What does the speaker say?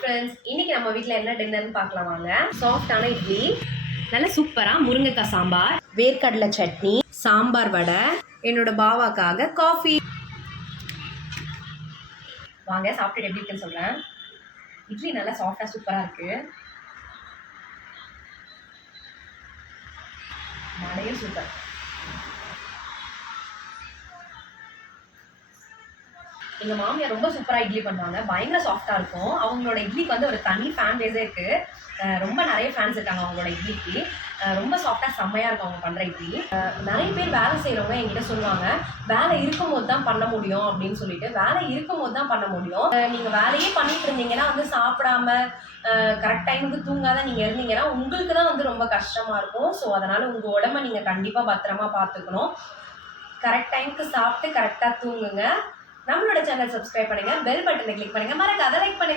Friends, இன்னைக்கு நம்ம வீட்டில் என்ன டின்னர்னு பார்க்கலாம் வாங்க. சாஃப்டான இட்லி, நல்ல சூப்பராக முருங்கைக்காய் சாம்பார், வேர்க்கடலை சட்னி, சாம்பார் வடை, என்னோட பாவாக்காக காஃபி. வாங்க சாப்பிட்டு எப்படி இருக்குன்னு சொல்கிறேன். இட்லி நல்லா சாஃப்டாக சூப்பராக இருக்குது. வடையும் சூப்பர். எங்கள் மாமியார் ரொம்ப சூப்பராக இட்லி பண்ணுவாங்க. பயங்கர சாஃப்டாக இருக்கும். அவங்களோட இட்லிக்கு வந்து ஒரு தனி ஃபேன் பேஸே இருக்குது. ரொம்ப நிறைய ஃபேன்ஸ் இருக்காங்க அவங்களோட இட்லிக்கு. ரொம்ப சாஃப்டாக செம்மையாக இருக்கும் அவங்க பண்ணுற இட்லி. நிறைய பேர் வேலை செய்கிறவங்க என்கிட்ட சொல்லுவாங்க, வேலை இருக்கும் போது தான் பண்ண முடியும் அப்படின்னு சொல்லிட்டு. வேலை இருக்கும் போது தான் பண்ண முடியும். நீங்கள் வேலையே பண்ணிட்டு இருந்தீங்கன்னா வந்து சாப்பிடாம கரெக்ட் டைமுக்கு தூங்காத நீங்கள் இருந்தீங்கன்னா உங்களுக்கு தான் வந்து ரொம்ப கஷ்டமாக இருக்கும். ஸோ அதனால் உங்கள் உடம்பை நீங்கள் கண்டிப்பாக பத்திரமா பார்த்துக்கணும். கரெக்ட் டைமுக்கு சாப்பிட்டு கரெக்டாக தூங்குங்க. நம்மளோட சேனல் சப்ஸ்கிரைப் பண்ணுங்க, பெல் பட்டனை கிளிக் பண்ணுங்க, மறக்காத லைக் பண்ணுங்க.